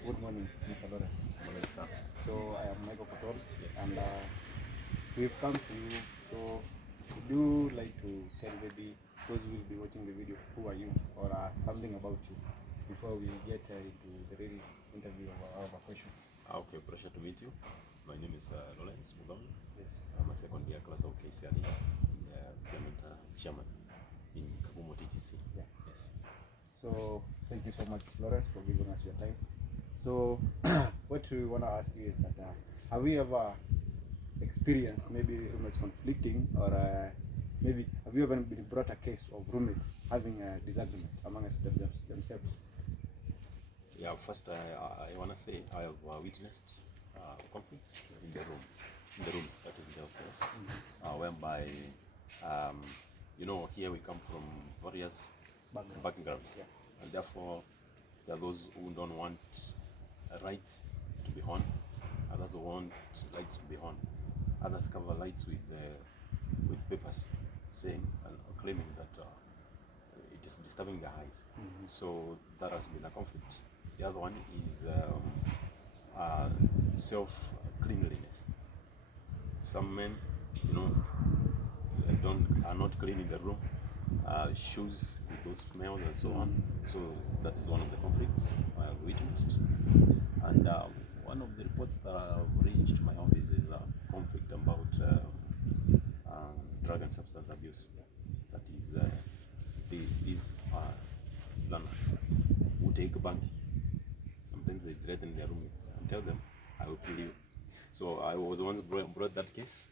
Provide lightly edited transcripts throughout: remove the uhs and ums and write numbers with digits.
Good morning, Mr. Lawrence. Morning, sir. So I am Michael Potol, Yes. and we've come to you. So would you like to tell maybe those who will be watching the video who are you or something about you before we get into the real interview of our questions? Okay, pleasure to meet you. My name is Lawrence Mugamu. Yes. I'm a second year class of KCRE, Parliament chairman in Kabumo TTC. Yeah. Yes. So thank you so much, Lawrence, for giving us your time. So what we want to ask you is that have you ever experienced maybe roommates conflicting, or maybe have you ever been brought a case of roommates having a disagreement amongst themselves? Yeah, first I want to say I have witnessed conflicts in the rooms, that is the hostels, whereby, here we come from various backgrounds, Yeah. and therefore there are those who don't want lights to be on, others want lights to be on, others cover lights with papers, saying and claiming that it is disturbing their eyes. So that has been a conflict. The other one is self-cleanliness. Some men, are not cleaning the room, shoes with those smells and so on. So that is one of the conflicts I have witnessed. And one of the reports that have reached my office is a conflict about drug and substance abuse. That is, these learners who take bank. Sometimes they threaten their roommates and tell them, "I will kill you." So I was once brought that case,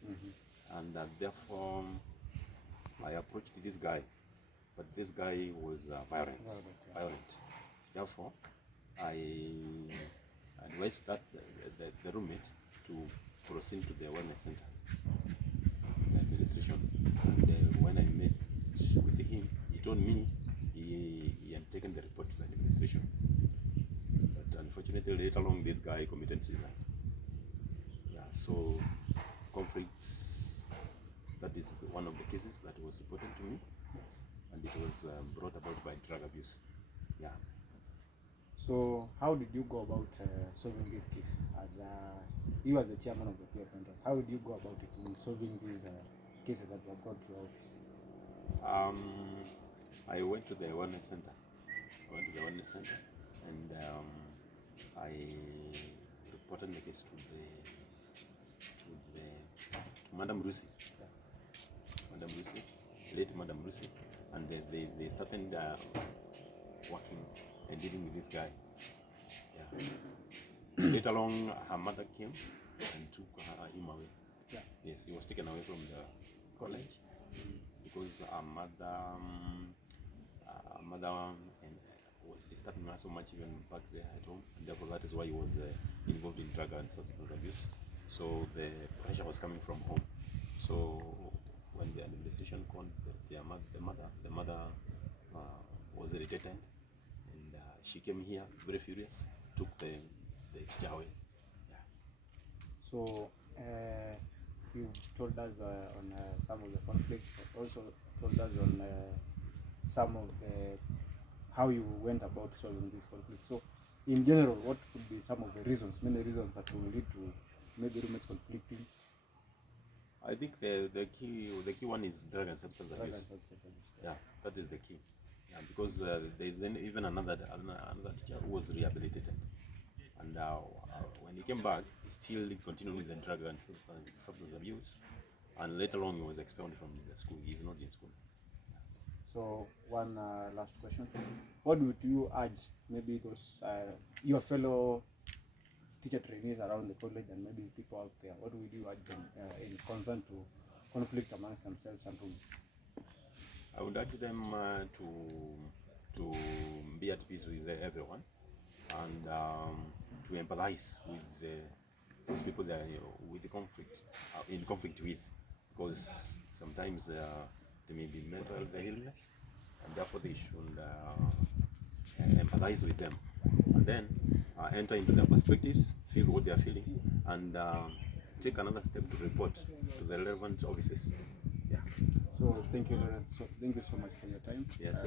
and therefore I approached this guy, but this guy was violent. Therefore, I advised the roommate to proceed to the wellness center, the administration. And when I met with him, he told me he had taken the report to the administration. But unfortunately, later on, this guy committed suicide. Yeah, so conflicts, that is one of the cases that was reported to me. Yes. And it was brought about by drug abuse. Yeah. So how did you go about solving this case? As you as the chairman of the peer centers, how did you go about it in solving these cases that were brought to your office? I went to the wellness center. And I reported the case to Madam Rusi. Madam Rusi, late Madam Rusi, and they started working and dealing with this guy. Yeah. Later on, her mother came and took him away. Yeah. Yes, he was taken away from the college because her mother was disturbing her so much even back there at home, and therefore that is why he was involved in drug and substance abuse. So the pressure was coming from home. So when the administration called the mother was irritated, and she came here very furious, took the teacher away. Yeah. So you've told us on some of the conflicts, also told us on some of the how you went about solving these conflicts. So in general, what could be some of the reasons, many reasons that will lead to maybe roommates conflicting? I think the key one is drug and substance abuse. Yeah, that is the key. Yeah, because there is even another teacher who was rehabilitated, and when he came back, he still continued with the drug and substance abuse, and later on he was expelled from the school. He is not in school. So one last question: what would you urge maybe those your fellow teacher trainees around the college and maybe people out there? What would you urge them in concern to conflict amongst themselves and roommates? I would urge them to be at peace with everyone, and to empathize with those people that are with the conflict, in conflict with, because sometimes there may be mental illness, and therefore they should empathize with them, and then enter into their perspectives, feel what they are feeling, and take another step to report to the relevant offices. Yeah. So thank you, Lawrence. So thank you so much for your time. Yes.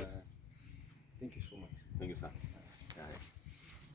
Thank you so much. Thank you, sir. Yeah.